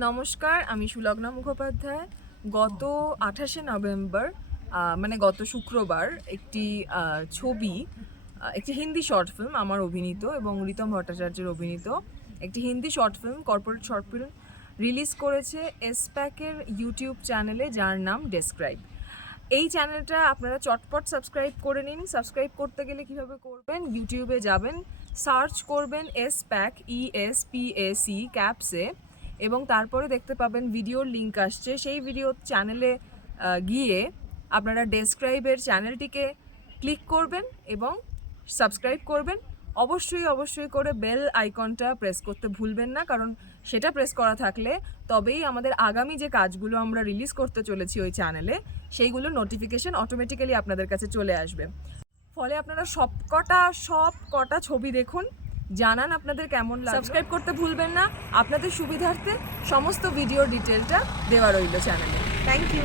নমস্কার, আমি সুলগ্না মুখোপাধ্যায়। গত 28শে নভেম্বর মানে গত শুক্রবার একটি ছবি, একটি হিন্দি শর্ট ফিল্ম আমার অভিনীত এবং ঋতম ভট্টাচার্যের অভিনীত একটি Hindi short film, corporate short film release করেছে এসপ্যাকের ইউটিউব চ্যানেলে, যার নাম ডেসক্রাইব। এই চ্যানেলটা আপনারা চটপট সাবস্ক্রাইব করে নিন। সাবস্ক্রাইব করতে গেলে কিভাবে করবেন? ইউটিউবে যাবেন, সার্চ করবেন এসপ্যাক, ESPAC ক্যাপসে, এবং তারপরে দেখতে পাবেন ভিডিওর লিঙ্ক আসছে। সেই ভিডিও চ্যানেলে গিয়ে আপনারা ডেসক্রাইবের চ্যানেলটিকে ক্লিক করবেন এবং সাবস্ক্রাইব করবেন। অবশ্যই করে বেল আইকনটা প্রেস করতে ভুলবেন না, কারণ সেটা প্রেস করা থাকলে তবেই আমাদের আগামী যে কাজগুলো আমরা রিলিজ করতে চলেছি ওই চ্যানেলে, সেইগুলো নোটিফিকেশন অটোমেটিক্যালি আপনাদের কাছে চলে আসবে। ফলে আপনারা সব কটা ছবি দেখুন, জানান আপনাদের কেমন লাগে। সাবস্ক্রাইব করতে ভুলবেন না। আপনাদের সুবিধার্থে সমস্ত ভিডিও ডিটেলটা দেওয়া রইল চ্যানেলে। Thank you.